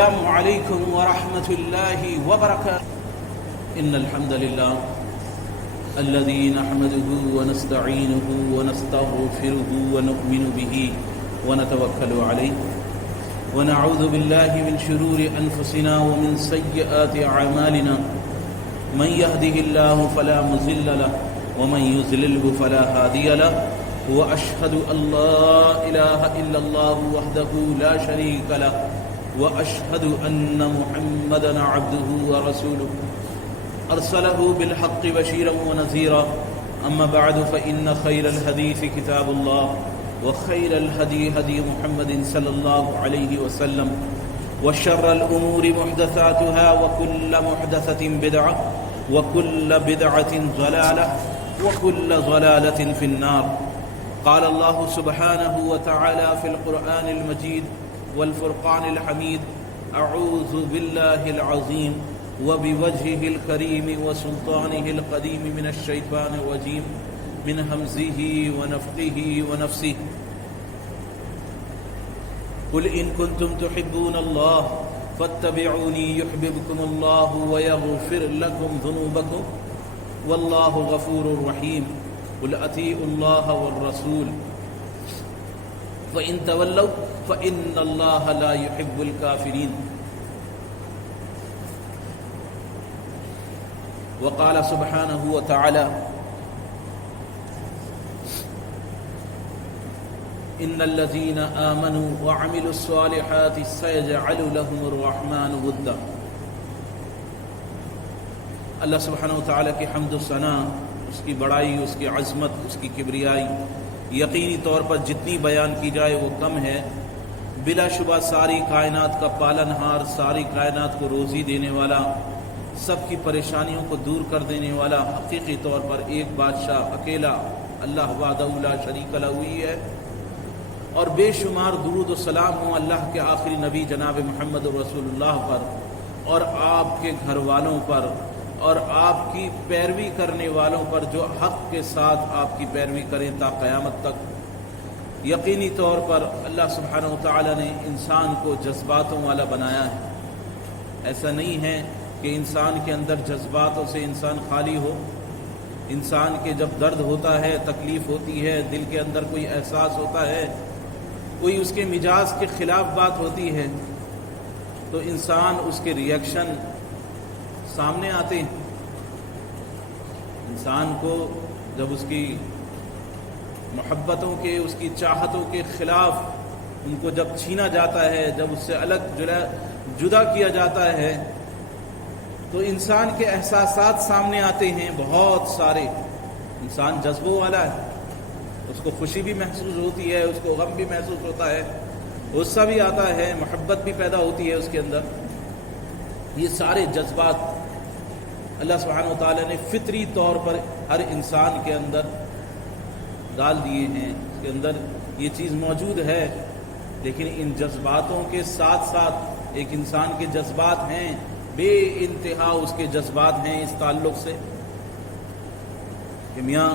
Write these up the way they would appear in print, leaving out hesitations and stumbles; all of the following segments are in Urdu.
السلام عليكم ورحمة الله وبركاته. إن الحمد لله الذي نحمده ونستعينه ونستغفره ونؤمن به ونتوكل عليه ونعوذ بالله من شرور أنفسنا ومن سيئات أعمالنا. من يهده الله فلا مضل له ومن يضلله فلا هادي له وأشهد أن لا إله إلا الله وحده لا شريك له وأشهد أن محمدًا عبده ورسوله أرسله بالحق بشيرا ونذيرا. أما بعد فإن خير الحديث كتاب الله وخير الهدي هدي محمد صلى الله عليه وسلم وشر الأمور محدثاتها وكل محدثة بدعة وكل بدعة ضلالة وكل ضلالة في النار. قال الله سبحانه وتعالى في القرآن المجيد والفرقان الحميد: أعوذ بالله العظيم وبوجهه الكريم وسلطانه القديم من الشيطان الرجيم من همزه ونفخه ونفسه. قل إن كنتم تحبون الله فاتبعوني يحببكم الله ويغفر لكم ذنوبكم والله غفور رحيم. قل أطيعوا الله والرسول فإن تولوا فإن الله لا يحب الكافرين. وقال سبحانه وتعالى: إن الذين آمنوا وعملوا الصالحات سيجعل لهم الرحمن ودا. اللہ سبحانہ وتعالی کی حمد و ثنا، اس کی بڑائی، اس کی عظمت، اس کی کبریائی یقینی طور پر جتنی بیان کی جائے وہ کم ہے. بلا شبہ ساری کائنات کا پالن ہار، ساری کائنات کو روزی دینے والا، سب کی پریشانیوں کو دور کر دینے والا حقیقی طور پر ایک بادشاہ اکیلا اللہ وحدہ لا شریک لہ ہی ہے. اور بے شمار درود و سلام ہوں اللہ کے آخری نبی جناب محمد رسول اللہ پر اور آپ کے گھر والوں پر اور آپ کی پیروی کرنے والوں پر جو حق کے ساتھ آپ کی پیروی کریں تا قیامت تک. یقینی طور پر اللہ سبحانہ وتعالی نے انسان کو جذباتوں والا بنایا ہے. ایسا نہیں ہے کہ انسان کے اندر جذباتوں سے انسان خالی ہو. انسان کے جب درد ہوتا ہے، تکلیف ہوتی ہے، دل کے اندر کوئی احساس ہوتا ہے، کوئی اس کے مزاج کے خلاف بات ہوتی ہے تو انسان اس کے ریئیکشن سامنے آتے ہیں. انسان کو جب اس کی محبتوں کے، اس کی چاہتوں کے خلاف ان کو جب چھینا جاتا ہے، جب اس سے الگ جدا کیا جاتا ہے تو انسان کے احساسات سامنے آتے ہیں بہت سارے. انسان جذبوں والا ہے، اس کو خوشی بھی محسوس ہوتی ہے، اس کو غم بھی محسوس ہوتا ہے، غصہ بھی آتا ہے، محبت بھی پیدا ہوتی ہے اس کے اندر. یہ سارے جذبات اللہ سبحانہ وتعالی نے فطری طور پر ہر انسان کے اندر ڈال دیے ہیں. اس کے اندر یہ چیز موجود ہے. لیکن ان جذباتوں کے ساتھ ساتھ ایک انسان کے جذبات ہیں، بے انتہا اس کے جذبات ہیں اس تعلق سے کہ میاں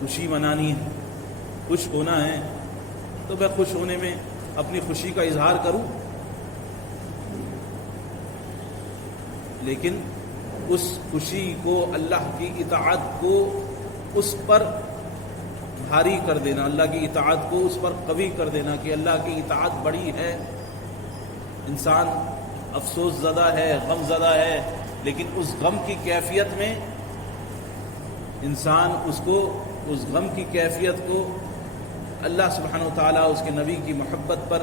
خوشی منانی ہے، خوش ہونا ہے تو میں خوش ہونے میں اپنی خوشی کا اظہار کروں. لیکن اس خوشی کو، اللہ کی اطاعت کو اس پر بھاری کر دینا، اللہ کی اطاعت کو اس پر قوی کر دینا کہ اللہ کی اطاعت بڑی ہے. انسان افسوس زدہ ہے، غم زدہ ہے، لیکن اس غم کی کیفیت میں انسان اس غم کی کیفیت کو اللہ سبحانہ وتعالی اس کے نبی کی محبت پر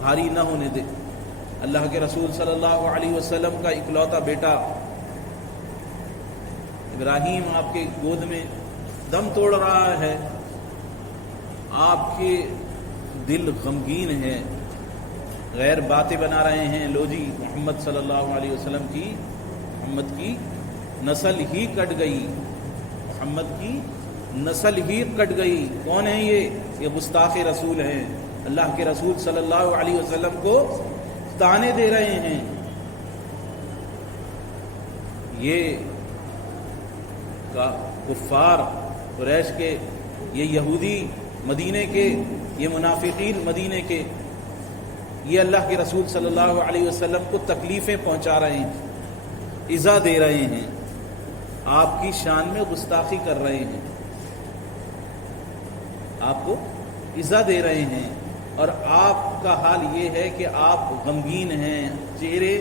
بھاری نہ ہونے دے. اللہ کے رسول صلی اللہ علیہ وسلم کا اکلوتا بیٹا ابراہیم آپ کے گود میں دم توڑ رہا ہے، آپ کے دل غمگین ہے، غیر باتیں بنا رہے ہیں. لو جی محمد صلی اللہ علیہ وسلم محمد کی نسل ہی کٹ گئی، محمد کی نسل ہی کٹ گئی. کون ہیں یہ گستاخ رسول ہیں. اللہ کے رسول صلی اللہ علیہ وسلم کو تانے دے رہے ہیں. یہ کفار قریش کے، یہ یہودی مدینے کے، یہ منافقین مدینے کے، یہ اللہ کے رسول صلی اللہ علیہ وسلم کو تکلیفیں پہنچا رہے ہیں، ایذا دے رہے ہیں، آپ کی شان میں گستاخی کر رہے ہیں، آپ کو ایذا دے رہے ہیں، اور آپ کا حال یہ ہے کہ آپ غمگین ہیں، چہرے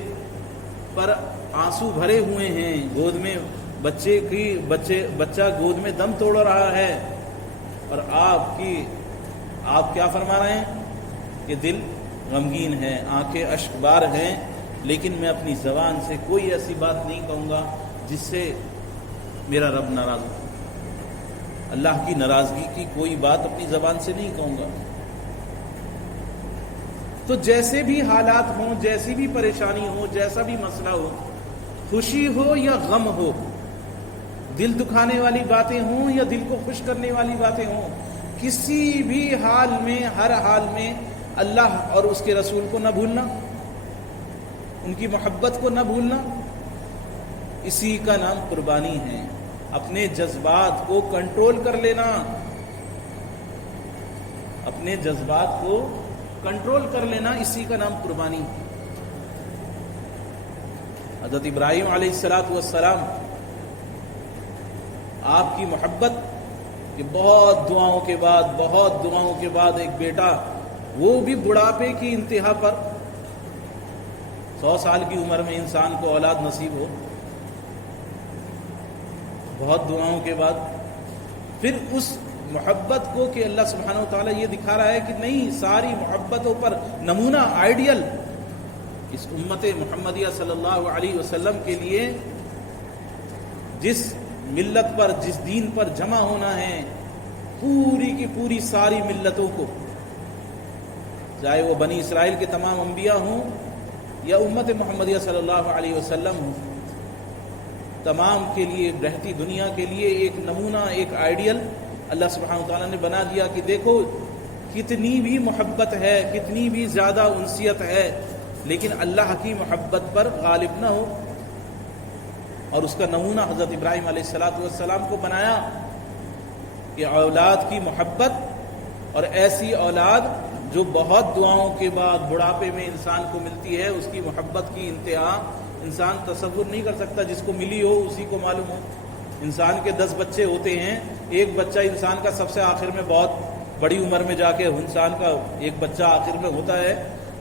پر آنسو بھرے ہوئے ہیں، گود میں بچہ گود میں دم توڑ رہا ہے، اور آپ کیا فرما رہے ہیں کہ دل غمگین ہے، آنکھیں اشک بار ہیں، لیکن میں اپنی زبان سے کوئی ایسی بات نہیں کہوں گا جس سے میرا رب ناراض ہو، اللہ کی ناراضگی کی کوئی بات اپنی زبان سے نہیں کہوں گا۔ تو جیسے بھی حالات ہوں، جیسی بھی پریشانی ہو، جیسا بھی مسئلہ ہو، خوشی ہو یا غم ہو، دل دکھانے والی باتیں ہوں یا دل کو خوش کرنے والی باتیں ہوں، کسی بھی حال میں، ہر حال میں اللہ اور اس کے رسول کو نہ بھولنا، ان کی محبت کو نہ بھولنا، اسی کا نام قربانی ہے۔ اپنے جذبات کو کنٹرول کر لینا، اپنے جذبات کو کنٹرول کر لینا، اسی کا نام قربانی ہے۔ حضرت ابراہیم علیہ السلام آپ کی محبت کہ بہت دعاؤں کے بعد ایک بیٹا، وہ بھی بڑھاپے کی انتہا پر، 100 سال کی عمر میں انسان کو اولاد نصیب ہو، بہت دعاؤں کے بعد، پھر اس محبت کو کہ اللہ سبحانہ وتعالیٰ یہ دکھا رہا ہے کہ نہیں، ساری محبتوں پر نمونہ، آئیڈیل اس امت محمدیہ صلی اللہ علیہ وسلم کے لیے جس ملت پر، جس دین پر جمع ہونا ہے، پوری کی پوری ساری ملتوں کو، چاہے وہ بنی اسرائیل کے تمام انبیاء ہوں یا امت محمدیہ صلی اللہ علیہ وسلم ہوں، تمام کے لیے، رہتی دنیا کے لیے ایک نمونہ، ایک آئیڈیل اللہ سبحانہ وتعالیٰ نے بنا دیا کہ دیکھو کتنی بھی محبت ہے، کتنی بھی زیادہ انسیت ہے، لیکن اللہ کی محبت پر غالب نہ ہو۔ اور اس کا نمونہ حضرت ابراہیم علیہ السلام کو بنایا کہ اولاد کی محبت، اور ایسی اولاد جو بہت دعاؤں کے بعد بڑھاپے میں انسان کو ملتی ہے، اس کی محبت کی انتہا انسان تصور نہیں کر سکتا، جس کو ملی ہو اسی کو معلوم ہو۔ انسان کے 10 بچے ہوتے ہیں، ایک بچہ انسان کا سب سے آخر میں، بہت بڑی عمر میں جا کے انسان کا ایک بچہ آخر میں ہوتا ہے،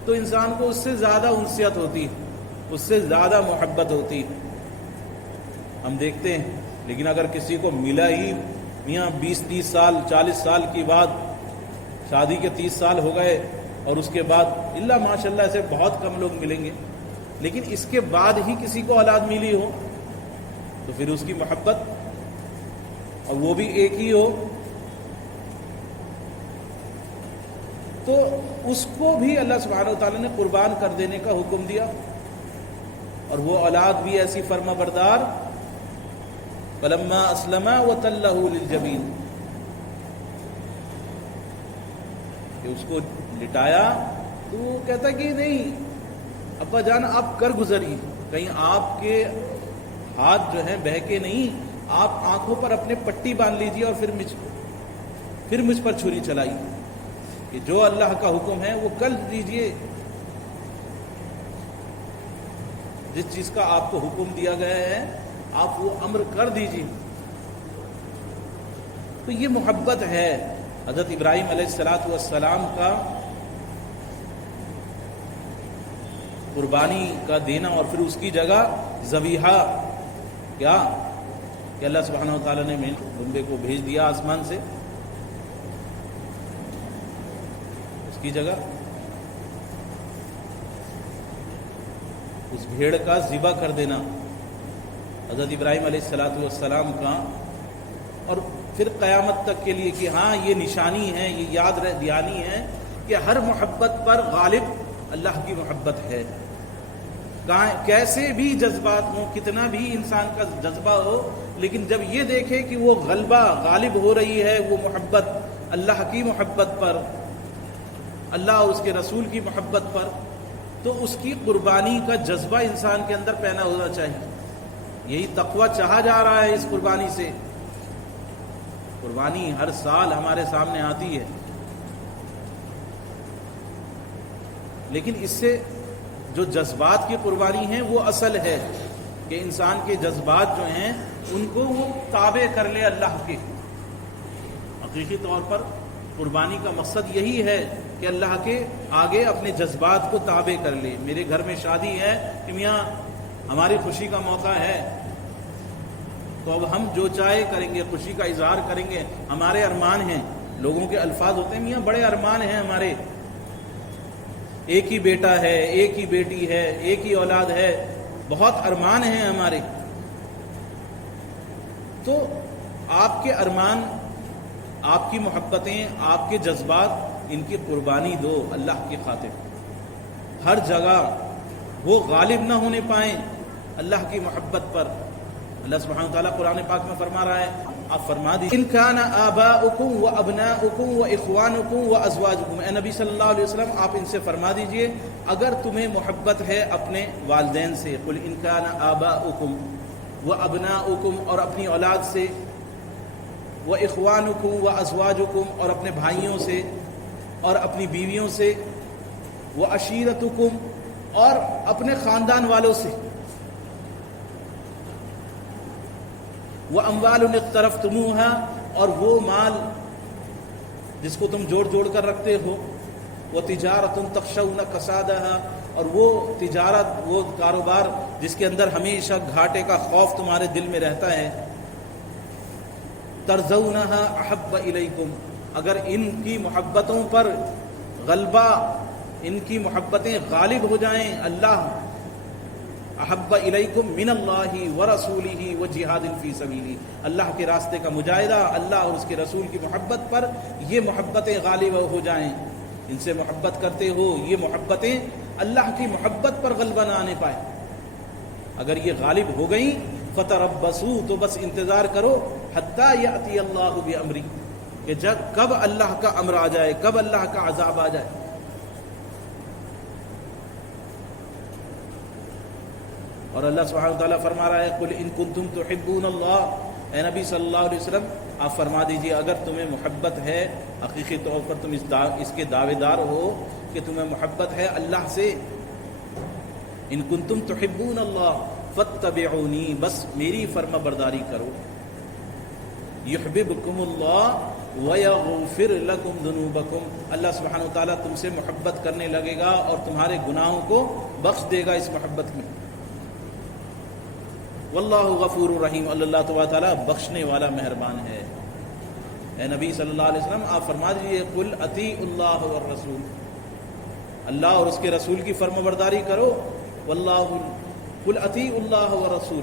تو انسان کو اس سے زیادہ انسیت ہوتی ہے، اس سے زیادہ محبت ہوتی ہے، ہم دیکھتے ہیں۔ لیکن اگر کسی کو ملا ہی میاں 20-30 سال، 40 سال کی بعد، شادی کے 30 سال ہو گئے، اور اس کے بعد اللہ ماشاءاللہ ایسے بہت کم لوگ ملیں گے، لیکن اس کے بعد ہی کسی کو اولاد ملی ہو، تو پھر اس کی محبت، اور وہ بھی ایک ہی ہو، تو اس کو بھی اللہ سبحانہ وتعالیٰ نے قربان کر دینے کا حکم دیا، اور وہ اولاد بھی ایسی فرما بردار، فلما اسلم وتلہ للجبین، کہ اس کو لٹایا تو وہ کہتا کہ نہیں ابا جان آپ کر گزری، کہیں آپ کے ہاتھ جو ہیں بہکے نہیں، آپ آنکھوں پر اپنے پٹی باندھ لیجیے اور پھر مجھ پر چھری چلائی، کہ جو اللہ کا حکم ہے وہ کر لیجیے، جس چیز کا آپ کو حکم دیا گیا ہے آپ وہ امر کر دیجیے۔ تو یہ محبت ہے حضرت ابراہیم علیہ السلام کا قربانی کا دینا، اور پھر اس کی جگہ ذبیحہ، کیا کہ اللہ سبحانہ وتعالیٰ نے بندے کو بھیج دیا آسمان سے، اس کی جگہ اس بھیڑ کا ذبح کر دینا حضرت ابراہیم علیہ السلام کا، اور پھر قیامت تک کے لیے کہ ہاں یہ نشانی ہے، یہ یاد دہانی ہے کہ ہر محبت پر غالب اللہ کی محبت ہے، کیسے بھی جذبات ہوں، کتنا بھی انسان کا جذبہ ہو، لیکن جب یہ دیکھے کہ وہ غالب ہو رہی ہے، وہ محبت اللہ کی محبت پر، اللہ اور اس کے رسول کی محبت پر، تو اس کی قربانی کا جذبہ انسان کے اندر پیدا ہونا چاہیے۔ یہی تقویٰ چاہا جا رہا ہے اس قربانی سے۔ قربانی ہر سال ہمارے سامنے آتی ہے، لیکن اس سے جو جذبات کی قربانی ہیں وہ اصل ہے کہ انسان کے جذبات جو ہیں ان کو وہ تابع کر لے اللہ کے. حقیقی طور پر قربانی کا مقصد یہی ہے کہ اللہ کے آگے اپنے جذبات کو تابع کر لے. میرے گھر میں شادی ہے کہ میاں ہماری خوشی کا موقع ہے تو اب ہم جو چاہے کریں گے, خوشی کا اظہار کریں گے, ہمارے ارمان ہیں. لوگوں کے الفاظ ہوتے ہیں میاں بڑے ارمان ہیں ہمارے, ایک ہی بیٹا ہے, ایک ہی بیٹی ہے, ایک ہی اولاد ہے, بہت ارمان ہیں ہمارے. تو آپ کے ارمان, آپ کی محبتیں, آپ کے جذبات, ان کی قربانی دو اللہ کی خاطر. ہر جگہ وہ غالب نہ ہونے پائیں اللہ کی محبت پر. اللہ سبحانہ وتعالیٰ قرآن پاک میں فرما رہا ہے, آپ فرما دیجیے ان کان آباؤکم و ابناؤکم و اخوانکم و ازواجکم. اے نبی صلی اللہ علیہ وسلم آپ ان سے فرما دیجئے اگر تمہیں محبت ہے اپنے والدین سے, قل ان کان آباؤکم و ابناؤکم اور اپنی اولاد سے, و اخوانکم و ازواجکم اور اپنے بھائیوں سے اور اپنی بیویوں سے, و عشیرتکم اور اپنے خاندان والوں سے, وہ اموال اقترفتموها اور وہ مال جس کو تم جوڑ جوڑ کر رکھتے ہو, وہ تجارت تخشون کسادها اور وہ تجارت, وہ کاروبار جس کے اندر ہمیشہ گھاٹے کا خوف تمہارے دل میں رہتا ہے, ترضونها احب الیکم اگر ان کی محبتوں پر غلبہ, ان کی محبتیں غالب ہو جائیں, اللہ احب الیکم من اللہ ورسولہ وجہاد فی سبیلہ, اللہ کے راستے کا مجاہدہ, اللہ اور اس کے رسول کی محبت پر یہ محبتیں غالب ہو جائیں, ان سے محبت کرتے ہو, یہ محبتیں اللہ کی محبت پر غلبہ نہ آنے پائے. اگر یہ غالب ہو گئیں فتربصوا تو بس انتظار کرو, حتی یأتی اللہ بامرہ کہ جب کب اللہ کا امر آ جائے, کب اللہ کا عذاب آ جائے. اور اللہ سبحانہ وتعالیٰ فرما رہا ہے قل ان کنتم تحبون اللہ, اے نبی صلی اللہ علیہ وسلم آپ فرما دیجئے اگر تمہیں محبت ہے, حقیقی طور پر تم اس کے دعوے دار ہو کہ تمہیں محبت ہے اللہ سے, ان کنتم تحبون اللہ فاتبعونی بس میری فرما برداری کرو, یحببکم اللہ ویغفر لکم ذنوبکم اللہ سبحانہ وتعالیٰ تم سے محبت کرنے لگے گا اور تمہارے گناہوں کو بخش دے گا اس محبت میں. واللہ غفور الرحیم اللہ تعالیٰ بخشنے والا مہربان ہے. اے نبی صلی اللہ علیہ وسلم آپ فرما دیجیے قل اطیعوا اللہ والرسول, اللہ اور اس کے رسول کی فرما برداری کرو. واللہ قل اطیعوا اللہ والرسول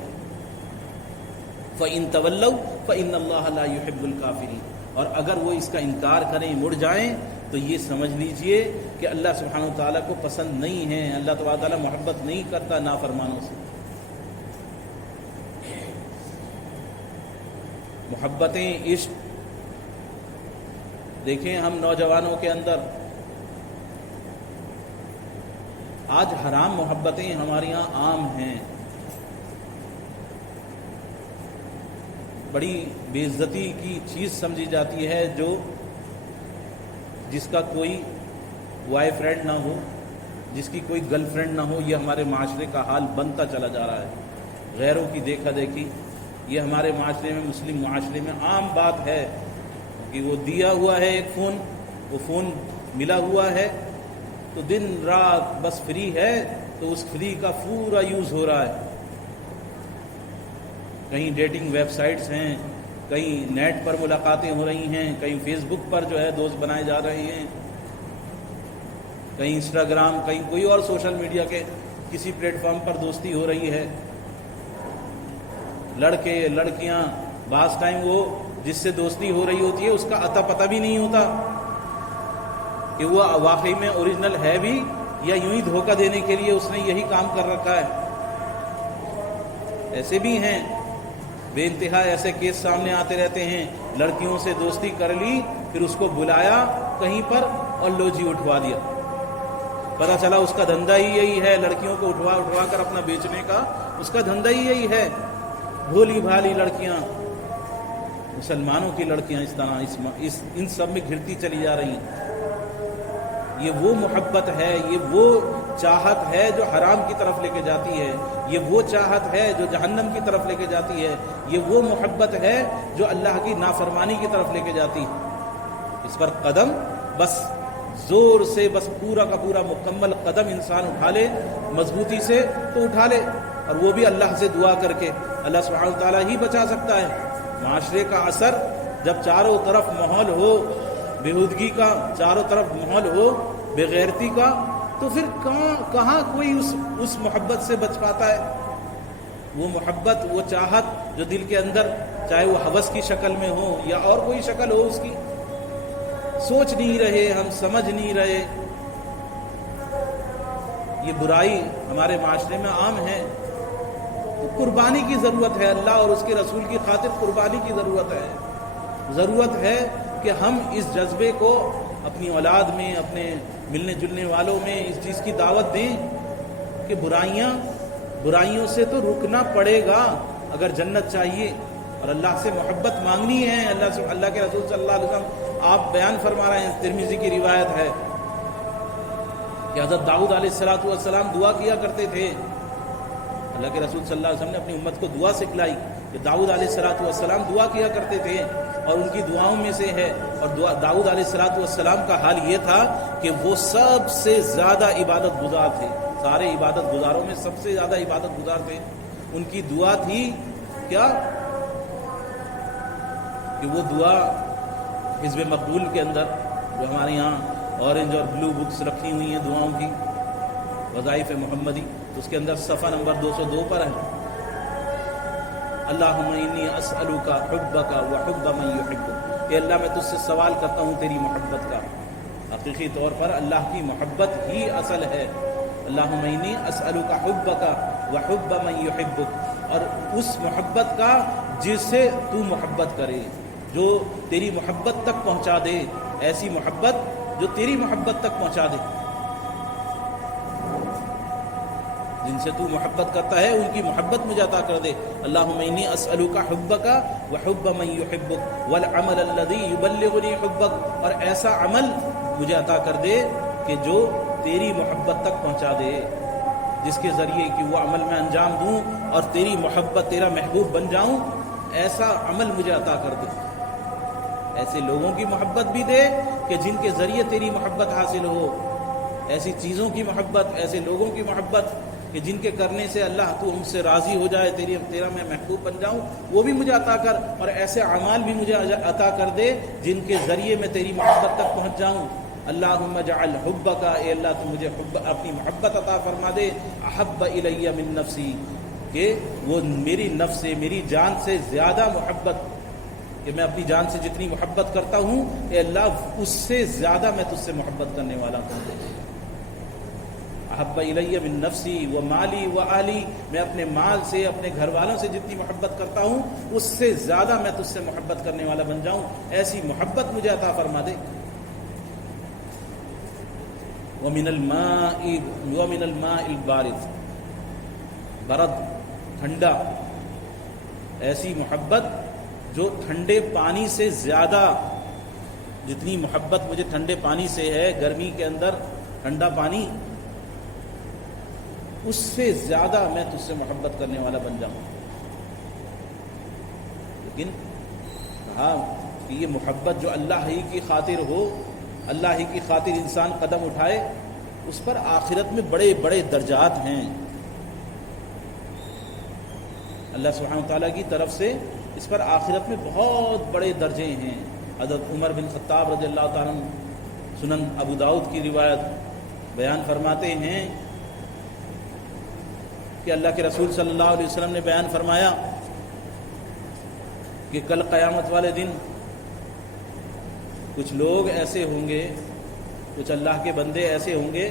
فإن تولوا فإن اللہ لا يحب الکافرین, اور اگر وہ اس کا انکار کریں, مڑ جائیں, تو یہ سمجھ لیجئے کہ اللہ سبحانہ وتعالیٰ کو پسند نہیں ہے, اللہ تعالیٰ محبت نہیں کرتا نافرمانوں سے. محبتیں, عشق, دیکھیں ہم نوجوانوں کے اندر آج حرام محبتیں ہمارے یہاں عام ہیں. بڑی بے عزتی کی چیز سمجھی جاتی ہے جس کا کوئی بوائے فرینڈ نہ ہو, جس کی کوئی گرل فرینڈ نہ ہو. یہ ہمارے معاشرے کا حال بنتا چلا جا رہا ہے. غیروں کی دیکھا دیکھی یہ ہمارے معاشرے میں, مسلم معاشرے میں عام بات ہے کہ وہ دیا ہوا ہے ایک فون, وہ فون ملا ہوا ہے تو دن رات بس فری ہے, تو اس فری کا پورا یوز ہو رہا ہے. کہیں ڈیٹنگ ویب سائٹس ہیں, کہیں نیٹ پر ملاقاتیں ہو رہی ہیں, کہیں فیس بک پر جو ہے دوست بنائے جا رہے ہیں, کہیں انسٹاگرام, کہیں کوئی اور سوشل میڈیا کے کسی پلیٹ فارم پر دوستی ہو رہی ہے. لڑکے لڑکیاں بعض ٹائم وہ جس سے دوستی ہو رہی ہوتی ہے اس کا اتا پتہ بھی نہیں ہوتا کہ وہ واقعی میں اوریجنل ہے بھی یا یوں ہی دھوکہ دینے کے لیے اس نے یہی کام کر رکھا ہے. ایسے بھی ہیں, بے انتہا ایسے کیس سامنے آتے رہتے ہیں. لڑکیوں سے دوستی کر لی, پھر اس کو بلایا کہیں پر اور لو جی اٹھوا دیا. پتہ چلا اس کا دھندا ہی یہی ہے, لڑکیوں کو اٹھوا کر اپنا بیچنے کا اس کا دھندا ہی یہی ہے. بھولی بھالی لڑکیاں, مسلمانوں کی لڑکیاں اس طرح ان سب میں گھرتی چلی جا رہی ہیں. یہ وہ محبت ہے، یہ وہ چاہت ہے جو حرام کی طرف لے کے جاتی ہے، یہ وہ چاہت ہے جو جہنم کی طرف لے کے جاتی ہے، یہ وہ محبت ہے جو اللہ کی نافرمانی کی طرف لے کے جاتی ہے۔ اس پر قدم بس زور سے، بس پورا کا پورا مکمل قدم انسان اٹھا لے مضبوطی سے تو اٹھا لے، اور وہ بھی اللہ سے دعا کر کے۔ اللہ سبحانہ وتعالیٰ ہی بچا سکتا ہے۔ معاشرے کا اثر جب چاروں طرف ماحول ہو بےہودگی کا، چاروں طرف ماحول ہو بے غیرتی کا، تو پھر کہاں کوئی اس محبت سے بچ پاتا ہے؟ وہ محبت، وہ چاہت جو دل کے اندر، چاہے وہ ہوس کی شکل میں ہو یا اور کوئی شکل ہو، اس کی سوچ نہیں رہے، ہم سمجھ نہیں رہے۔ یہ برائی ہمارے معاشرے میں عام ہے۔ قربانی کی ضرورت ہے، اللہ اور اس کے رسول کی خاطر قربانی کی ضرورت ہے۔ ضرورت ہے کہ ہم اس جذبے کو اپنی اولاد میں، اپنے ملنے جلنے والوں میں اس چیز کی دعوت دیں کہ برائیوں سے تو رکنا پڑے گا اگر جنت چاہیے، اور اللہ سے محبت مانگنی ہے۔ اللہ کے رسول صلی اللہ علیہ وسلم آپ بیان فرما رہے ہیں، ترمذی کی روایت ہے کہ حضرت داؤد علیہ السلام دعا کیا کرتے تھے۔ اللہ کے رسول صلی اللہ علیہ وسلم نے اپنی امت کو دعا سکھلائی کہ داؤد علیہ السلام دعا کیا کرتے تھے، اور ان کی دعاؤں میں سے ہے۔ اور داؤد علیہ السلام کا حال یہ تھا کہ وہ سب سے زیادہ عبادت گزار تھے، سارے عبادت گزاروں میں سب سے زیادہ عبادت گزار تھے۔ ان کی دعا تھی کیا کہ وہ دعا حزب مقبول کے اندر، جو ہمارے یہاں اورنج اور بلو بکس رکھی ہوئی ہیں دعاؤں کی، وظائف محمدی، اس کے اندر صفحہ نمبر 202 پر ہے، اللہم انی اسألک حبک وحب من یحبک، کہ اللہ میں تجھ سے سوال کرتا ہوں تیری محبت کا۔ حقیقی طور پر اللہ کی محبت ہی اصل ہے۔ اللہم انی اسألک حبک وحب من یحبک، اور اس محبت کا جس سے تو محبت کرے، جو تیری محبت تک پہنچا دے، ایسی محبت جو تیری محبت تک پہنچا دے۔ جن سے تو محبت کرتا ہے ان کی محبت مجھے عطا کر دے۔ اللہم انی اسألک حبک وحب من یحبک والعمل الذی یبلغنی حبک، اور ایسا عمل مجھے عطا کر دے کہ جو تیری محبت تک پہنچا دے، جس کے ذریعے کہ وہ عمل میں انجام دوں اور تیری محبت، تیرا محبوب بن جاؤں، ایسا عمل مجھے عطا کر دے۔ ایسے لوگوں کی محبت بھی دے کہ جن کے ذریعے تیری محبت حاصل ہو، ایسی چیزوں کی محبت، ایسے لوگوں کی محبت کہ جن کے کرنے سے اللہ تو ہم سے راضی ہو جائے، تیرا میں محبوب بن جاؤں، وہ بھی مجھے عطا کر، اور ایسے اعمال بھی مجھے عطا کر دے جن کے ذریعے میں تیری محبت تک پہنچ جاؤں۔ اللہم اجعل حبک، اے اللہ تو مجھے اپنی محبت عطا فرما دے، احب الی من نفسی، کہ وہ میری نفس سے، میری جان سے زیادہ محبت، کہ میں اپنی جان سے جتنی محبت کرتا ہوں، اے اللہ اس سے زیادہ میں تجھ سے محبت کرنے والا ہوں۔ احب الی من نفسی و مالی و اہلی، میں اپنے مال سے، اپنے گھر والوں سے جتنی محبت کرتا ہوں، اس سے زیادہ میں تجھ سے محبت کرنے والا بن جاؤں، ایسی محبت مجھے عطا فرما دے۔ ومن الماء البارد، برد، ٹھنڈا، ایسی محبت جو ٹھنڈے پانی سے زیادہ، جتنی محبت مجھے ٹھنڈے پانی سے ہے، گرمی کے اندر ٹھنڈا پانی، اس سے زیادہ میں تجھ سے محبت کرنے والا بن جاؤں۔ لیکن کہا کہ یہ محبت جو اللہ ہی کی خاطر ہو، اللہ ہی کی خاطر انسان قدم اٹھائے، اس پر آخرت میں بڑے بڑے درجات ہیں۔ اللہ سبحانہ وتعالیٰ کی طرف سے اس پر آخرت میں بہت بڑے درجے ہیں۔ حضرت عمر بن خطاب رضی اللہ تعالیٰ عنہ، سنن ابو داؤد کی روایت، بیان فرماتے ہیں کہ اللہ کے رسول صلی اللہ علیہ وسلم نے بیان فرمایا کہ کل قیامت والے دن کچھ لوگ ایسے ہوں گے، کچھ اللہ کے بندے ایسے ہوں گے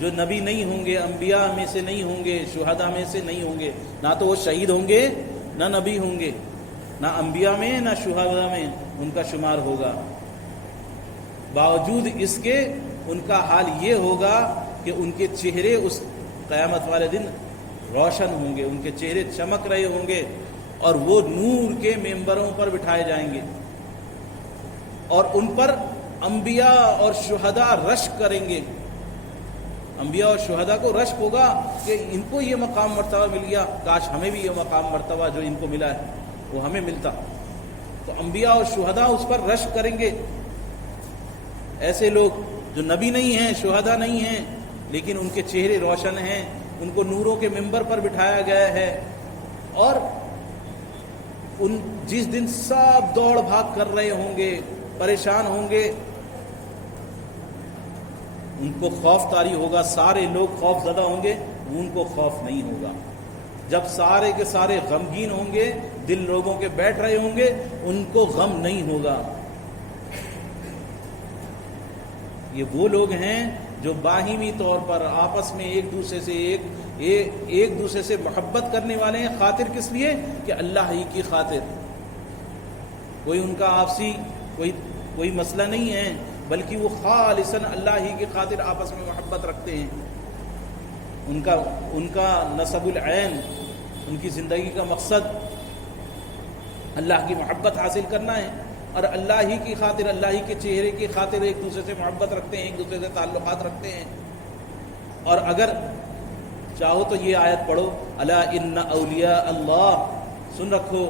جو نبی نہیں ہوں گے، انبیاء میں سے نہیں ہوں گے، شہداء میں سے نہیں ہوں گے، نہ تو وہ شہید ہوں گے، نہ نبی ہوں گے، نہ انبیاء میں نہ شہداء میں ان کا شمار ہوگا۔ باوجود اس کے ان کا حال یہ ہوگا کہ ان کے چہرے اس قیامت والے دن روشن ہوں گے، ان کے چہرے چمک رہے ہوں گے، اور وہ نور کے ممبروں پر بٹھائے جائیں گے، اور ان پر انبیاء اور شہداء رشک کریں گے، انبیاء اور شہداء کو رشک ہوگا کہ ان کو یہ مقام مرتبہ مل گیا، کاش ہمیں بھی یہ مقام مرتبہ جو ان کو ملا ہے وہ ہمیں ملتا۔ تو انبیاء اور شہداء اس پر رشک کریں گے۔ ایسے لوگ جو نبی نہیں ہیں، شہداء نہیں ہیں، لیکن ان کے چہرے روشن ہیں، ان کو نوروں کے منبر پر بٹھایا گیا ہے، اور ان جس دن سب دوڑ بھاگ کر رہے ہوں گے، پریشان ہوں گے، ان کو خوف طاری ہوگا، سارے لوگ خوف زدہ ہوں گے، ان کو خوف نہیں ہوگا۔ جب سارے کے سارے غمگین ہوں گے، دل لوگوں کے بیٹھ رہے ہوں گے، ان کو غم نہیں ہوگا۔ یہ وہ لوگ ہیں جو باہمی طور پر آپس میں ایک دوسرے سے محبت کرنے والے ہیں۔ خاطر کس لیے؟ کہ اللہ ہی کی خاطر۔ کوئی ان کا آپسی کوئی مسئلہ نہیں ہے، بلکہ وہ خالصاً اللہ ہی کی خاطر آپس میں محبت رکھتے ہیں۔ ان کا نسب العین، ان کی زندگی کا مقصد اللہ کی محبت حاصل کرنا ہے، اور اللہ ہی کی خاطر، اللہ ہی کے چہرے کی خاطر ایک دوسرے سے محبت رکھتے ہیں، ایک دوسرے سے تعلقات رکھتے ہیں۔ اور اگر چاہو تو یہ آیت پڑھو، الا ان اولیاء اللہ، سن رکھو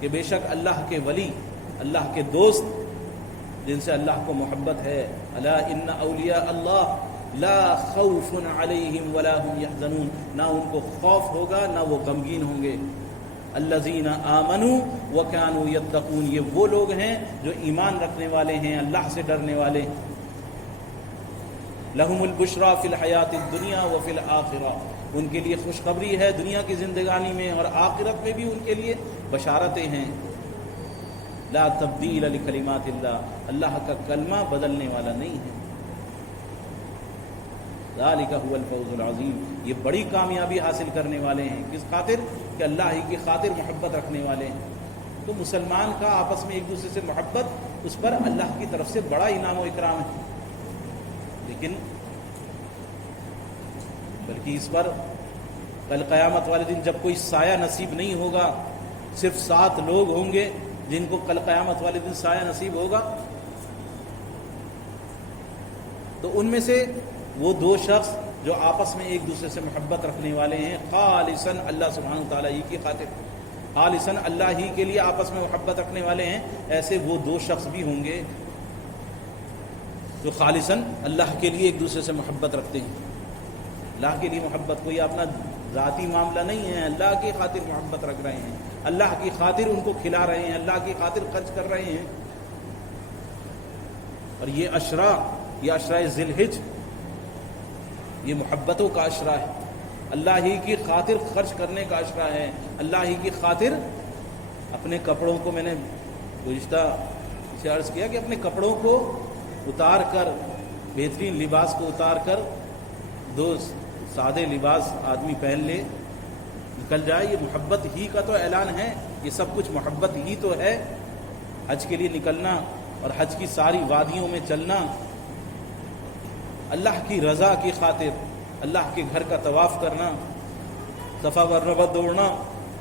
کہ بے شک اللہ کے ولی، اللہ کے دوست جن سے اللہ کو محبت ہے، الا ان اولیاء اللہ لا خوف علیہم ولا هم يحزنون، نہ ان کو خوف ہوگا نہ وہ غمگین ہوں گے۔ الذین آمنوا وکانوا یتقون، یہ وہ لوگ ہیں جو ایمان رکھنے والے ہیں، اللہ سے ڈرنے والے۔ لہم البشریٰ فی الحیات الدنیا وفی الآخرہ، ان کے لیے خوشخبری ہے دنیا کی زندگانی میں، اور آخرت میں بھی ان کے لیے بشارتیں ہیں۔ لا تبدیل لکلمات اللہ، اللہ کا کلمہ بدلنے والا نہیں ہے۔ ذالک هو الفوز العظیم، یہ بڑی کامیابی حاصل کرنے والے ہیں۔ کس خاطر؟ کہ اللہ ہی کی خاطر محبت رکھنے والے ہیں۔ تو مسلمان کا آپس میں ایک دوسرے سے محبت، اس پر اللہ کی طرف سے بڑا انعام و اکرام ہے۔ لیکن بلکہ اس پر کل قیامت والے دن جب کوئی سایہ نصیب نہیں ہوگا، صرف 7 لوگ ہوں گے جن کو کل قیامت والے دن سایہ نصیب ہوگا، تو ان میں سے وہ 2 شخص جو آپس میں ایک دوسرے سے محبت رکھنے والے ہیں، خالصاً اللہ سبحانہ وتعالیٰ ہی کی خاطر، خالصاً اللہ ہی کے لیے آپس میں محبت رکھنے والے ہیں، ایسے وہ 2 شخص بھی ہوں گے جو خالصاً اللہ کے لیے ایک دوسرے سے محبت رکھتے ہیں۔ اللہ کے لیے محبت کوئی اپنا ذاتی معاملہ نہیں ہے، اللہ کی خاطر محبت رکھ رہے ہیں، اللہ کی خاطر ان کو کھلا رہے ہیں، اللہ کی خاطر خرچ کر رہے ہیں۔ اور یہ عشرہ ذی الحجہ، یہ محبتوں کا عشرہ ہے، اللہ ہی کی خاطر خرچ کرنے کا عشرہ ہے، اللہ ہی کی خاطر اپنے کپڑوں کو، میں نے گزشتہ سے عرض کیا کہ اپنے کپڑوں کو اتار کر، بہترین لباس کو اتار کر 2 سادے لباس آدمی پہن لے، نکل جائے، یہ محبت ہی کا تو اعلان ہے، یہ سب کچھ محبت ہی تو ہے۔ حج کے لیے نکلنا اور حج کی ساری وادیوں میں چلنا، اللہ کی رضا کی خاطر، اللہ کے گھر کا طواف کرنا، صفا والمروہ دوڑنا،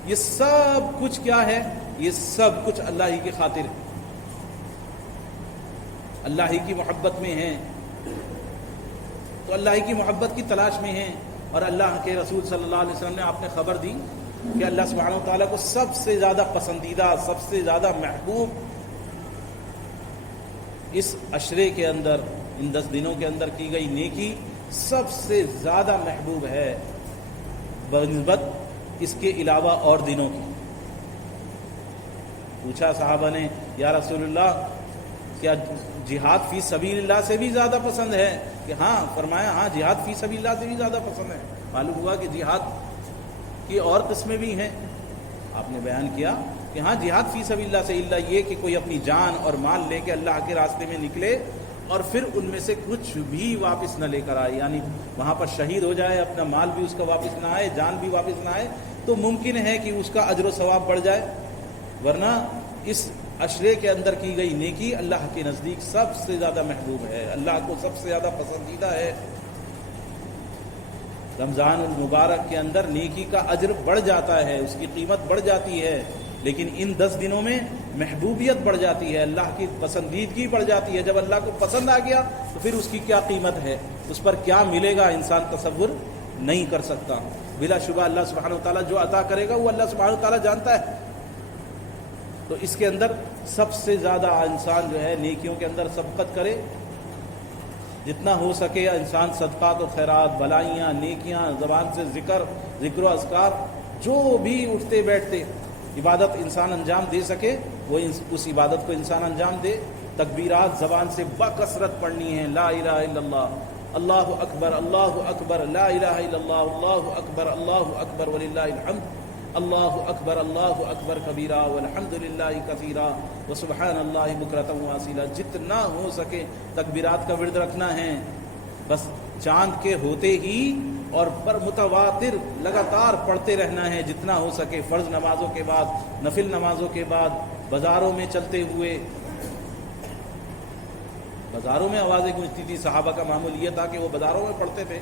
یہ سب کچھ کیا ہے؟ یہ سب کچھ اللہ ہی کی خاطر، اللہ ہی کی محبت میں ہیں، تو اللہ ہی کی محبت کی تلاش میں ہیں۔ اور اللہ کے رسول صلی اللہ علیہ وسلم نے آپ نے خبر دی کہ اللہ سبحانہ وتعالیٰ کو سب سے زیادہ پسندیدہ، سب سے زیادہ محبوب اس عشرے کے اندر، ان 10 دنوں کے اندر کی گئی نیکی سب سے زیادہ محبوب ہے بنسبت اس کے علاوہ اور دنوں کی۔ پوچھا صحابہ نے، یا رسول اللہ کیا جہاد فی سبیل اللہ سے بھی زیادہ پسند ہے؟ کہ ہاں، فرمایا ہاں، جہاد فی سبیل اللہ سے بھی زیادہ پسند ہے۔ معلوم ہوا کہ جہاد کی اور قسمیں بھی ہیں۔ آپ نے بیان کیا کہ ہاں، جہاد فی سبیل اللہ سے اللہ یہ کہ کوئی اپنی جان اور مال لے کے اللہ کے راستے میں نکلے اور پھر ان میں سے کچھ بھی واپس نہ لے کر آئے، یعنی وہاں پر شہید ہو جائے، اپنا مال بھی اس کا واپس نہ آئے، جان بھی واپس نہ آئے، تو ممکن ہے کہ اس کا اجر و ثواب بڑھ جائے، ورنہ اس عشرے کے اندر کی گئی نیکی اللہ کے نزدیک سب سے زیادہ محبوب ہے، اللہ کو سب سے زیادہ پسندیدہ ہے۔ رمضان المبارک کے اندر نیکی کا اجر بڑھ جاتا ہے، اس کی قیمت بڑھ جاتی ہے، لیکن ان 10 دنوں میں محبوبیت بڑھ جاتی ہے، اللہ کی پسندیدگی بڑھ جاتی ہے۔ جب اللہ کو پسند آ گیا تو پھر اس کی کیا قیمت ہے، اس پر کیا ملے گا انسان تصور نہیں کر سکتا۔ بلا شبہ اللہ سبحانہ و تعالیٰ جو عطا کرے گا وہ اللہ سبحانہ و تعالیٰ جانتا ہے۔ تو اس کے اندر سب سے زیادہ انسان جو ہے نیکیوں کے اندر سبقت کرے، جتنا ہو سکے انسان صدقات و خیرات، بھلائیاں، نیکیاں، زبان سے ذکر و اذکار، جو بھی اٹھتے بیٹھتے عبادت انسان انجام دے سکے وہ اس عبادت کو انسان انجام دے۔ تکبیرات زبان سے بکثرت پڑھنی ہے، لا الہ الا اللہ، اللہ اکبر، اللہ اکبر، لا الہ الا اللہ، اللہ اکبر، اللہ اکبر وللہ الحمد، اللہ اکبر، اللہ اکبر کبیرہ والحمد للہ کثیرہ وسبحان اللہ بکرۃ واصیلہ۔ جتنا ہو سکے تکبیرات کا ورد رکھنا ہے، بس چاند کے ہوتے ہی اور پر متواتر لگاتار پڑھتے رہنا ہے جتنا ہو سکے، فرض نمازوں کے بعد، نفل نمازوں کے بعد، بازاروں میں چلتے ہوئے۔ بازاروں میں آوازیں گونجتی تھی، صحابہ کا معمول یہ تھا کہ وہ بازاروں میں پڑھتے تھے،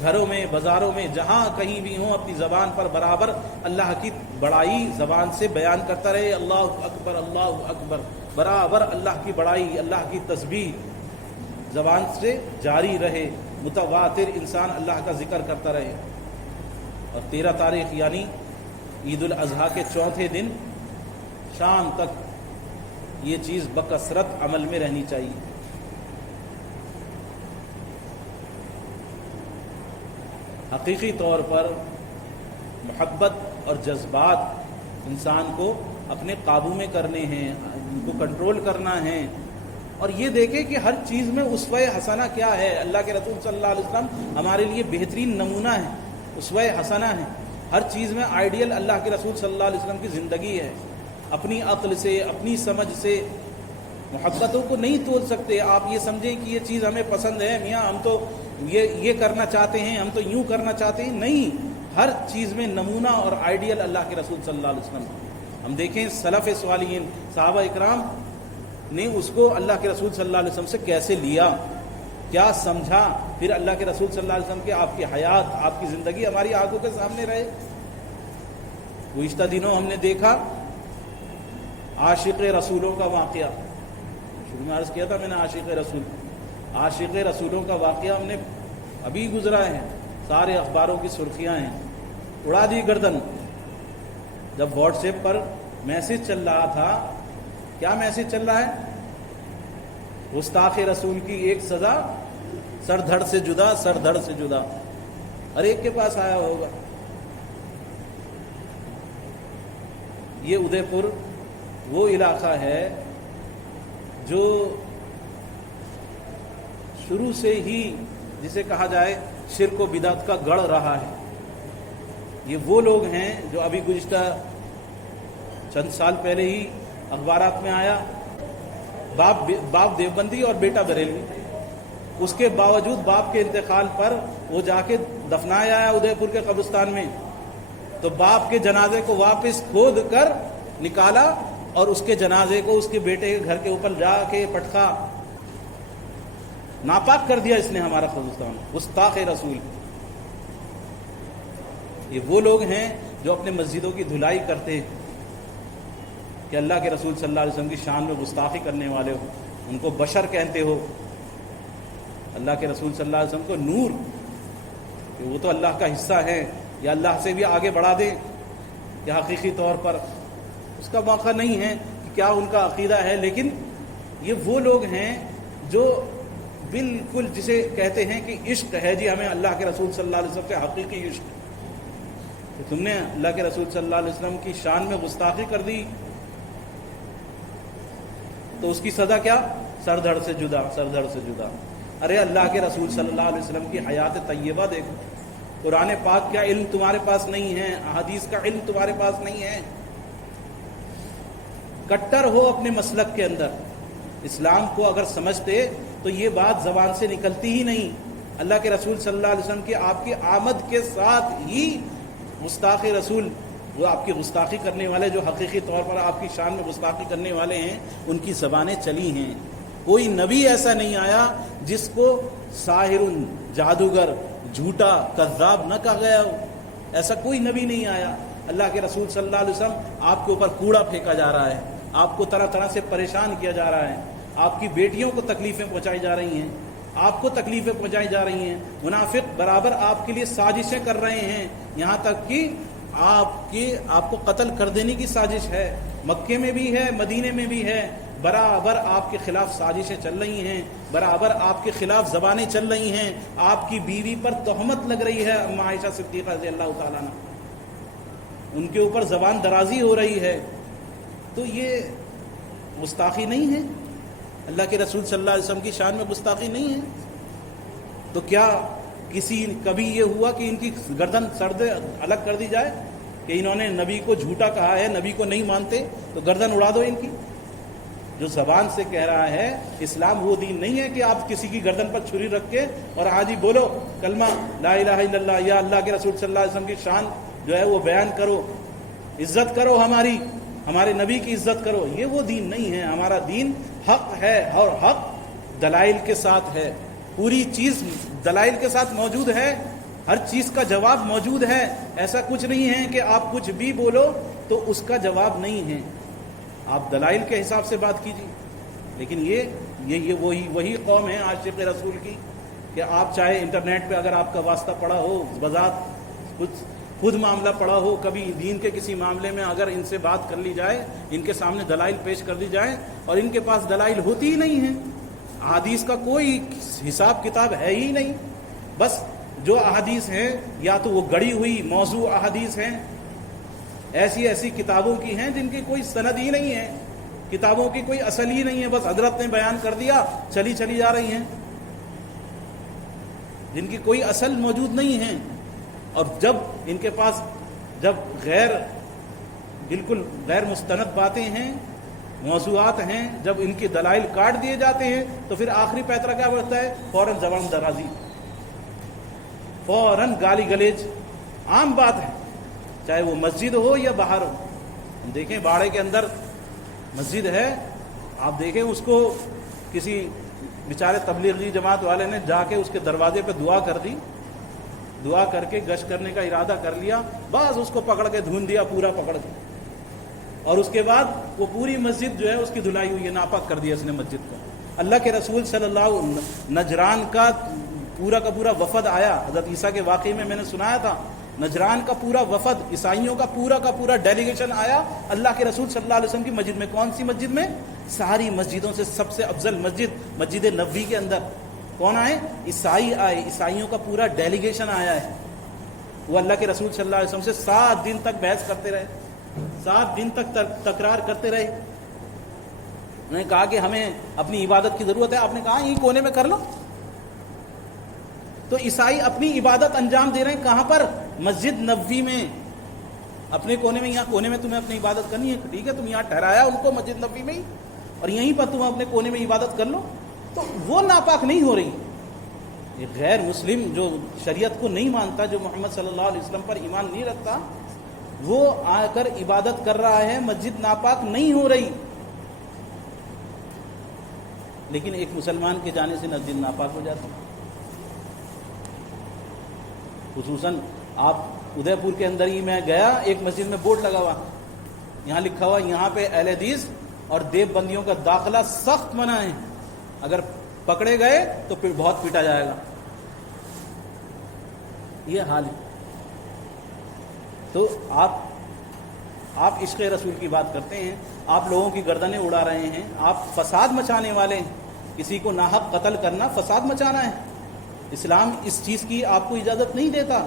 گھروں میں، بازاروں میں، جہاں کہیں بھی ہوں اپنی زبان پر برابر اللہ کی بڑائی زبان سے بیان کرتا رہے، اللہ اکبر، اللہ اکبر، برابر اللہ کی بڑائی، اللہ کی تسبیح زبان سے جاری رہے، متواتر انسان اللہ کا ذکر کرتا رہے۔ اور 13 تاریخ یعنی عید الاضحیٰ کے چوتھے دن شام تک یہ چیز بکثرت عمل میں رہنی چاہیے۔ حقیقی طور پر محبت اور جذبات انسان کو اپنے قابو میں کرنے ہیں، ان کو کنٹرول کرنا ہے، اور یہ دیکھیں کہ ہر چیز میں اسوہ حسنہ کیا ہے۔ اللہ کے رسول صلی اللہ علیہ وسلم ہمارے لیے بہترین نمونہ ہے، اسوہ حسنہ ہے۔ ہر چیز میں آئیڈیل اللہ کے رسول صلی اللہ علیہ وسلم کی زندگی ہے۔ اپنی عقل سے، اپنی سمجھ سے محبتوں کو نہیں تول سکتے۔ آپ یہ سمجھیں کہ یہ چیز ہمیں پسند ہے، میاں ہم تو یہ کرنا چاہتے ہیں، ہم تو یوں کرنا چاہتے ہیں، نہیں، ہر چیز میں نمونہ اور آئیڈیل اللہ کے رسول صلی اللہ علیہ وسلم۔ ہم دیکھیں سلف صالحین، صحابہ اکرام نے اس کو اللہ کے رسول صلی اللہ علیہ وسلم سے کیسے لیا، کیا سمجھا، پھر اللہ کے رسول صلی اللہ علیہ وسلم کے آپ کی حیات، آپ کی زندگی ہماری آنکھوں کے سامنے رہے۔ گزشتہ دنوں ہم نے دیکھا عاشق رسولوں کا واقعہ، شروع میں عرض کیا تھا میں نے عاشق رسولوں کا واقعہ ہم نے ابھی گزرا ہے، سارے اخباروں کی سرخیاں ہیں، اڑا دی گردن۔ جب واٹس ایپ پر میسج چل رہا تھا، کیا میسج چل رہا ہے؟ گستاخ رسول کی ایک سزا، سر دھڑ سے جدا، سر دھڑ سے جدا، ہر ایک کے پاس آیا ہوگا۔ یہ ادے پور وہ علاقہ ہے جو شروع سے ہی جسے کہا جائے شرک و بدعت کا گڑھ رہا ہے۔ یہ وہ لوگ ہیں جو ابھی گزشتہ چند سال پہلے ہی اخبارات میں آیا، باپ دیوبندی اور بیٹا بریلوی، اس کے باوجود باپ کے انتقال پر وہ جا کے دفنایا ہے ادے پور کے قبرستان میں، تو باپ کے جنازے کو واپس کھود کر نکالا اور اس کے جنازے کو اس کے بیٹے کے گھر کے اوپر جا کے پٹخا، ناپاک کر دیا اس نے ہمارا قبرستان، گستاخ رسول۔ یہ وہ لوگ ہیں جو اپنے مسجدوں کی دھلائی کرتے ہیں کہ اللہ کے رسول صلی اللہ علیہ وسلم کی شان میں گستاخی کرنے والے ہو، ان کو بشر کہتے ہو، اللہ کے رسول صلی اللہ علیہ وسلم کو نور، کہ وہ تو اللہ کا حصہ ہے، یا اللہ سے بھی آگے بڑھا دیں کہ حقیقی طور پر اس کا موقع نہیں ہے کہ کیا ان کا عقیدہ ہے، لیکن یہ وہ لوگ ہیں جو بالکل جسے کہتے ہیں کہ عشق ہے جی ہمیں اللہ کے رسول صلی اللہ علیہ وسلم سے حقیقی عشق، کہ تم نے اللہ کے رسول صلی اللہ علیہ وسلم کی شان میں گستاخی کر دی تو اس کی سزا کیا؟ سر دھڑ سے جدا، سر دھڑ سے جدا۔ ارے اللہ کے رسول صلی اللہ علیہ وسلم کی حیات طیبہ دیکھو، قرآن پاک کا علم تمہارے پاس نہیں ہے، احادیث کا علم تمہارے پاس نہیں ہے، کٹر ہو اپنے مسلک کے اندر، اسلام کو اگر سمجھتے تو یہ بات زبان سے نکلتی ہی نہیں۔ اللہ کے رسول صلی اللہ علیہ وسلم کی آپ کی آمد کے ساتھ ہی گستاخ رسول، وہ آپ کی گستاخی کرنے والے جو حقیقی طور پر آپ کی شان میں گستاخی کرنے والے ہیں، ان کی زبانیں چلی ہیں۔ کوئی نبی ایسا نہیں آیا جس کو ساحر، جادوگر، جھوٹا، کذاب نہ کہا گیا ہو، ایسا کوئی نبی نہیں آیا۔ اللہ کے رسول صلی اللہ علیہ وسلم آپ کے اوپر کوڑا پھینکا جا رہا ہے، آپ کو طرح طرح سے پریشان کیا جا رہا ہے، آپ کی بیٹیوں کو تکلیفیں پہنچائی جا رہی ہیں، آپ کو تکلیفیں پہنچائی جا رہی ہیں، منافق برابر آپ کے لیے سازشیں کر رہے ہیں، یہاں تک کہ آپ کو قتل کر دینے کی سازش ہے، مکے میں بھی ہے، مدینے میں بھی ہے، برابر آپ کے خلاف سازشیں چل رہی ہیں، برابر آپ کے خلاف زبانیں چل رہی ہیں، آپ کی بیوی پر تہمت لگ رہی ہے، ام عائشہ صدیقہ رضی اللہ تعالیٰ عنہ، ان کے اوپر زبان درازی ہو رہی ہے، تو یہ گستاخی نہیں ہے؟ اللہ کے رسول صلی اللہ علیہ وسلم کی شان میں گستاخی نہیں ہے؟ تو کیا کبھی یہ ہوا کہ ان کی گردن سرد الگ کر دی جائے کہ انہوں نے نبی کو جھوٹا کہا ہے، نبی کو نہیں مانتے تو گردن اڑا دو ان کی؟ جو زبان سے کہہ رہا ہے اسلام وہ دین نہیں ہے کہ آپ کسی کی گردن پر چھری رکھ کے اور حاجی بولو کلمہ لا الہ الا اللہ، یا اللہ کے رسول صلی اللہ علیہ وسلم کی شان جو ہے وہ بیان کرو، عزت کرو، ہمارے نبی کی عزت کرو۔ یہ وہ دین نہیں ہے۔ ہمارا دین حق ہے اور حق دلائل کے ساتھ ہے، پوری چیز دلائل کے ساتھ موجود ہے، ہر چیز کا جواب موجود ہے۔ ایسا کچھ نہیں ہے کہ آپ کچھ بھی بولو تو اس کا جواب نہیں ہے، آپ دلائل کے حساب سے بات کیجیے۔ لیکن یہ وہی قوم ہے عاشق رسول کی کہ آپ چاہے انٹرنیٹ پہ اگر آپ کا واسطہ پڑا ہو، بذات خود معاملہ پڑا ہو، کبھی دین کے کسی معاملے میں اگر ان سے بات کر لی جائے، ان کے سامنے دلائل پیش کر دی جائے اور ان کے پاس دلائل ہوتی ہی نہیں ہیں، احادیث کا کوئی حساب کتاب ہے ہی نہیں، بس جو احادیث ہیں یا تو وہ گڑی ہوئی موضوع احادیث ہیں، ایسی کتابوں کی ہیں جن کی کوئی سند ہی نہیں ہے، کتابوں کی کوئی اصل ہی نہیں ہے، بس حضرت نے بیان کر دیا چلی جا رہی ہیں، جن کی کوئی اصل موجود نہیں ہے۔ اور جب ان کے پاس بالکل غیر مستند باتیں ہیں، موضوعات ہیں، جب ان کے دلائل کاٹ دیے جاتے ہیں تو پھر آخری پیترا کیا بڑھتا ہے؟ فوراً زبان درازی، فوراً گالی گلیج، عام بات ہے، چاہے وہ مسجد ہو یا باہر ہو۔ ہم دیکھیں باڑے کے اندر مسجد ہے، آپ دیکھیں اس کو کسی بیچارے تبلیغی جماعت والے نے جا کے اس کے دروازے پہ دعا کر دی، دعا کر کے گشت کرنے کا ارادہ کر لیا، بس اس کو پکڑ کے دھون دیا، پورا پکڑ کے، اور اس کے بعد وہ پوری مسجد جو ہے اس کی دھلائی ہوئی ہے، ناپاک کر دیا اس نے مسجد کو۔ اللہ کے رسول صلی اللہ علیہ وسلم، نجران کا پورا وفد آیا، حضرت عیسیٰ کے واقعے میں نے سنایا تھا، نجران کا پورا وفد، عیسائیوں کا پورا ڈیلیگیشن آیا اللہ کے رسول صلی اللہ علیہ وسلم کی مسجد میں۔ کون سی مسجد میں؟ ساری مسجدوں سے سب سے افضل مسجد نبوی کے اندر کون آئے؟ عیسائی آئے، عیسائیوں کا پورا ڈیلیگیشن آیا ہے۔ وہ اللہ کے رسول صلی اللہ علیہ وسلم سے 7 دن تک بحث کرتے رہے، 7 دن تک تکرار کرتے رہے۔ انہوں نے کہا کہ ہمیں اپنی عبادت کی ضرورت ہے، آپ نے کہا یہ کونے میں کر لو۔ تو عیسائی اپنی عبادت انجام دے رہے ہیں کہاں پر؟ مسجد نبوی میں، اپنے کونے میں۔ یہاں کونے میں تمہیں اپنی عبادت کرنی ہے، ٹھیک ہے، تم یہاں ٹھہرایا ان کو مسجد نبوی میں ہی، اور یہیں پر تم اپنے کونے میں عبادت کر لو، تو وہ ناپاک نہیں ہو رہی۔ یہ غیر مسلم جو شریعت کو نہیں مانتا، جو محمد صلی اللہ علیہ وسلم پر ایمان نہیں رکھتا، وہ آ کر عبادت کر رہا ہے، مسجد ناپاک نہیں ہو رہی، لیکن ایک مسلمان کے جانے سے مسجد ناپاک ہو جاتی۔ خصوصاً آپ ادے پور کے اندر ہی میں گیا، ایک مسجد میں بورڈ لگا ہوا، یہاں لکھا ہوا یہاں پہ اہل حدیث اور دیو بندیوں کا داخلہ سخت منع ہے، اگر پکڑے گئے تو پھر بہت پیٹا جائے گا۔ یہ حال ہے۔ تو آپ عشق رسول کی بات کرتے ہیں، آپ لوگوں کی گردنیں اڑا رہے ہیں، آپ فساد مچانے والے ہیں۔ کسی کو ناحق قتل کرنا فساد مچانا ہے، اسلام اس چیز کی آپ کو اجازت نہیں دیتا۔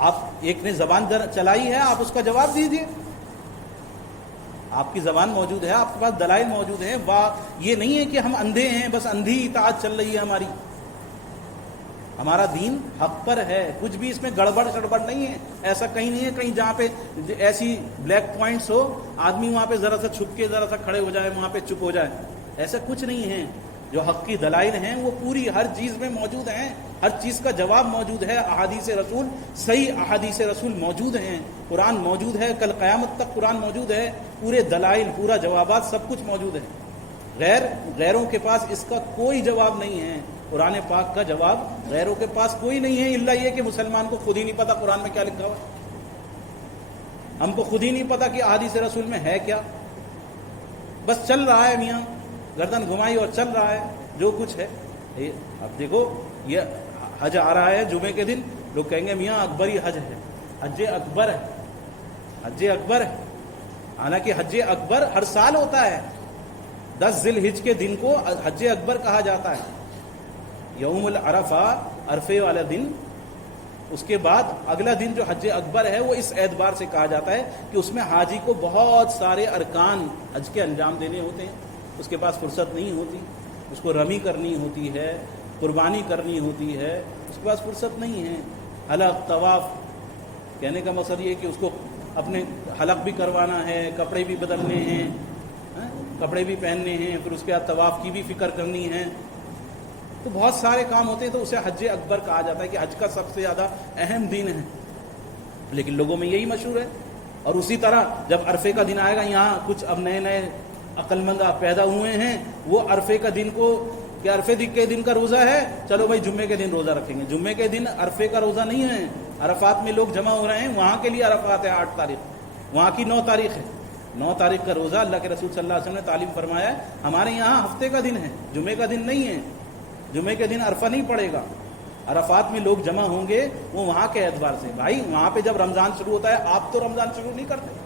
آپ ایک نے زبان چلائی ہے، آپ اس کا جواب دیجیے، آپ کی زبان موجود ہے، آپ کے پاس دلائل موجود ہیں۔ یہ نہیں ہے کہ ہم اندھے ہیں، بس اندھی اطاعت چل رہی ہے ہماری۔ ہمارا دین حق پر ہے، کچھ بھی اس میں گڑبڑ نہیں ہے، ایسا کہیں نہیں ہے کہیں جہاں پہ ایسی بلیک پوائنٹس ہو، آدمی وہاں پہ ذرا سا چھپ کے ذرا سا کھڑے ہو جائے، وہاں پہ چپ ہو جائے، ایسا کچھ نہیں ہے۔ جو حق کی دلائل ہیں وہ پوری ہر چیز میں موجود ہیں، ہر چیز کا جواب موجود ہے، احادیث رسول، صحیح احادیث رسول موجود ہیں، قرآن موجود ہے، کل قیامت تک قرآن موجود ہے، پورے دلائل، پورا جوابات سب کچھ موجود ہے۔ غیروں کے پاس اس کا کوئی جواب نہیں ہے، قرآن پاک کا جواب غیروں کے پاس کوئی نہیں ہے، الا یہ کہ مسلمان کو خود ہی نہیں پتا قرآن میں کیا لکھا ہوا ہے۔ ہم کو خود ہی نہیں پتا کہ احادیث رسول میں ہے کیا، بس چل رہا ہے میاں، گردن گھمائی اور چل رہا ہے جو کچھ ہے۔ اب دیکھو یہ حج آ رہا ہے جمعے کے دن، لوگ کہیں گے میاں اکبری حج ہے، حج اکبر ہے، حج اکبر ہے، حالانکہ حج اکبر ہر سال ہوتا ہے۔ 10 ذی الحج کے دن کو حج اکبر کہا جاتا ہے، یوم العرفہ، عرفے والا دن، اس کے بعد اگلا دن جو حج اکبر ہے وہ اس اعتبار سے کہا جاتا ہے کہ اس میں حاجی کو بہت سارے ارکان حج کے انجام دینے ہوتے ہیں، اس کے پاس فرصت نہیں ہوتی، اس کو رمی کرنی ہوتی ہے، قربانی کرنی ہوتی ہے، اس کے پاس فرصت نہیں ہے۔ حلق، طواف، کہنے کا مقصد یہ کہ اس کو اپنے حلق بھی کروانا ہے، کپڑے بھی بدلنے ہیں، کپڑے بھی پہننے ہیں، پھر اس کے بعد طواف کی بھی فکر کرنی ہے، تو بہت سارے کام ہوتے ہیں، تو اسے حج اکبر کہا جاتا ہے کہ حج کا سب سے زیادہ اہم دن ہے، لیکن لوگوں میں یہی مشہور ہے۔ اور اسی طرح جب عرفے کا دن آئے گا، یہاں کچھ اب نئے نئے عقل مند پیدا ہوئے ہیں، وہ عرفے کا دن کو کہ عرفے کے دن کا روزہ ہے، چلو بھائی جمعے کے دن روزہ رکھیں گے۔ جمعے کے دن عرفے کا روزہ نہیں ہے، عرفات میں لوگ جمع ہو رہے ہیں، وہاں کے لیے عرفات ہے 8 تاریخ، وہاں کی 9 تاریخ ہے۔ 9 تاریخ کا روزہ اللہ کے رسول صلی اللہ علیہ وسلم نے تعلیم فرمایا ہے، ہمارے یہاں ہفتے کا دن ہے، جمعے کا دن نہیں ہے، جمعے کے دن عرفہ نہیں پڑے گا، عرفات میں لوگ جمع ہوں گے، وہ وہاں کے اعتبار سے۔ بھائی وہاں پہ جب رمضان شروع ہوتا ہے، آپ تو رمضان شروع نہیں کرتے،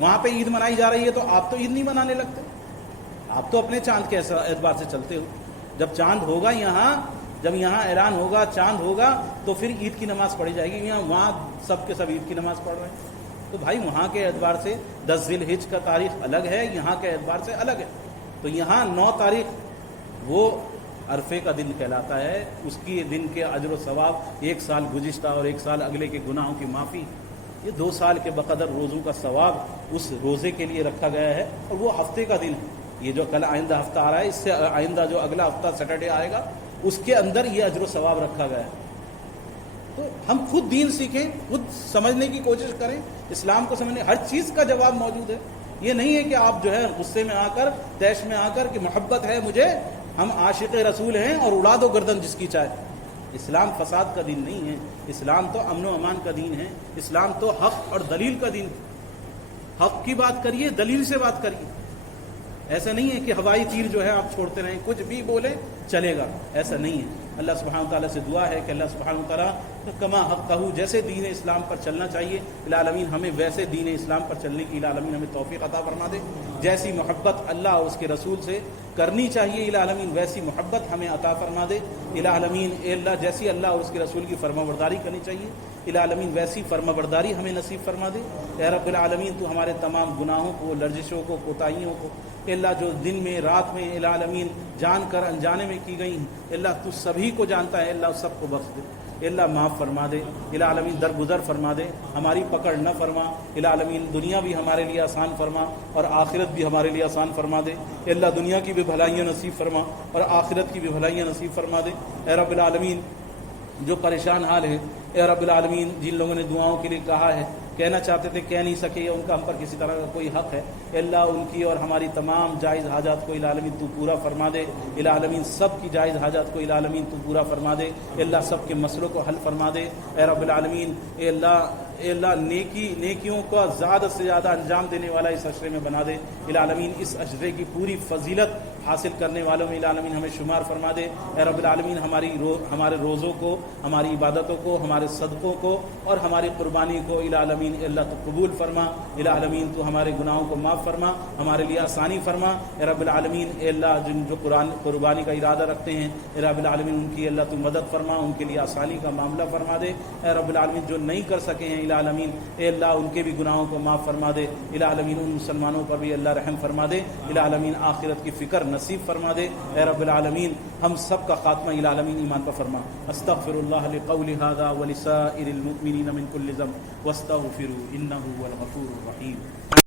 وہاں پہ عید منائی جا رہی ہے تو آپ تو عید نہیں منانے لگتے، آپ تو اپنے چاند کے اعتبار سے چلتے ہو۔ جب چاند ہوگا یہاں، جب یہاں اعلان ہوگا چاند ہوگا تو پھر عید کی نماز پڑھی جائے گی، وہاں سب کے سب عید کی نماز پڑھ رہے ہیں، تو بھائی وہاں کے اعتبار سے 10 ذی الحج کا تاریخ الگ ہے، یہاں کے اعتبار سے الگ ہے۔ تو یہاں 9 تاریخ وہ عرفے کا دن کہلاتا ہے، اس کی دن کے اجر و ثواب، 1 سال گزشتہ اور 1 سال اگلے کے گناہوں کی معافی، یہ 2 سال کے بقدر روزوں کا ثواب اس روزے کے لیے رکھا گیا ہے، اور وہ ہفتے کا دن ہے۔ یہ جو کل آئندہ ہفتہ آ رہا ہے، اس سے آئندہ جو اگلا ہفتہ سیٹرڈے آئے گا، اس کے اندر یہ اجر و ثواب رکھا گیا ہے۔ تو ہم خود دین سیکھیں، خود سمجھنے کی کوشش کریں، اسلام کو سمجھنے، ہر چیز کا جواب موجود ہے۔ یہ نہیں ہے کہ آپ جو ہے غصے میں آ کر، طیش میں آ کر کہ محبت ہے مجھے، ہم عاشق رسول ہیں اور اڑا دو گردن جس کی چاہے۔ اسلام فساد کا دین نہیں ہے، اسلام تو امن و امان کا دین ہے، اسلام تو حق اور دلیل کا دین ہے۔ حق کی بات کریے، دلیل سے بات کریے، ایسا نہیں ہے کہ ہوائی تیر جو ہے آپ چھوڑتے رہیں، کچھ بھی بولیں چلے گا، ایسا نہیں ہے۔ اللہ سبحانہ تعالیٰ سے دعا ہے کہ اللہ سبحانہ تعالیٰ کما حق کہو، جیسے دین اسلام پر چلنا چاہیے العالمین ہمیں ویسے دین اسلام پر چلنے کی العالمین ہمیں توفیق عطا فرما دے، جیسی محبت اللہ اور اس کے رسول سے کرنی چاہیے العالمین ویسی محبت ہمیں عطا فرما دے العالمین۔ اے اللہ جیسی اللہ اور اس کے رسول کی فرما برداری کرنی چاہیے العالمین ویسی فرما برداری ہمیں نصیب فرما دے۔ اے رب العالمین تو ہمارے تمام گناہوں کو، لرزشوں کو، کوتاہیوں کو، اے اللہ جو دن میں رات میں العالمین جان کر انجانے میں کی گئی ہیں، اللہ تو سبھی کو جانتا ہے، اللہ سب کو بخش دے، اے اللہ معاف فرما دے العالمین، درگزر فرما دے، ہماری پکڑ نہ فرما العالمین، دنیا بھی ہمارے لیے آسان فرما اور آخرت بھی ہمارے لیے آسان فرما دے، اے اللہ دنیا کی بھی بھلائیاں نصیب فرما اور آخرت کی بھی بھلائیاں نصیب فرما دے۔ اے رب العالمین جو پریشان حال ہے، اے رب العالمین جن لوگوں نے دعاؤں کے لیے کہا ہے، کہنا چاہتے تھے کہہ نہیں سکے، ان کا ہم پر کسی طرح کا کوئی حق ہے، اللہ ان کی اور ہماری تمام جائز حاجات کو العالمین تو پورا فرما دے العالمین، سب کی جائز حاجات کو العالمین تو پورا فرما دے، اللہ سب کے مسئلوں کو حل فرما دے۔ اے رب العالمین اے اللہ نیکیوں کا زیادہ سے زیادہ انجام دینے والا اس عشرے میں بنا دے العالمین، اس عشرے کی پوری فضیلت حاصل کرنے والوں میں العالمین ہمیں شمار فرما دے۔ اے رب العالمین ہمارے روزوں کو، ہماری عبادتوں کو، ہمارے صدقوں کو اور ہماری قربانی کو العالمین اللہ تو قبول فرما العالمین، تو ہمارے گناہوں کو معاف فرما، ہمارے لیے آسانی فرما۔ اے رب العالمین اے اللہ جن جو قربانی کا ارادہ رکھتے ہیں اے رب العالمین ان کی اللہ تو مدد فرما، ان کے لیے آسانی کا معاملہ فرما دے۔ اے رب العالمین جو نہیں کر سکے ہیں العالمین اے اللہ ان کے بھی گناہوں کو معاف فرما دے العالمین، ان مسلمانوں پر بھی اللہ رحم فرما دے العالمین، آخرت کی فکر نصیب فرما دے۔ اے رب العالمین ہم سب کا خاتمہ العالمین ایمان پر فرما۔ استغفر اللہ لقولی ھذا ولسائر المؤمنین من کل ذنب واستغفروا انہ هو الغفور الرحیم۔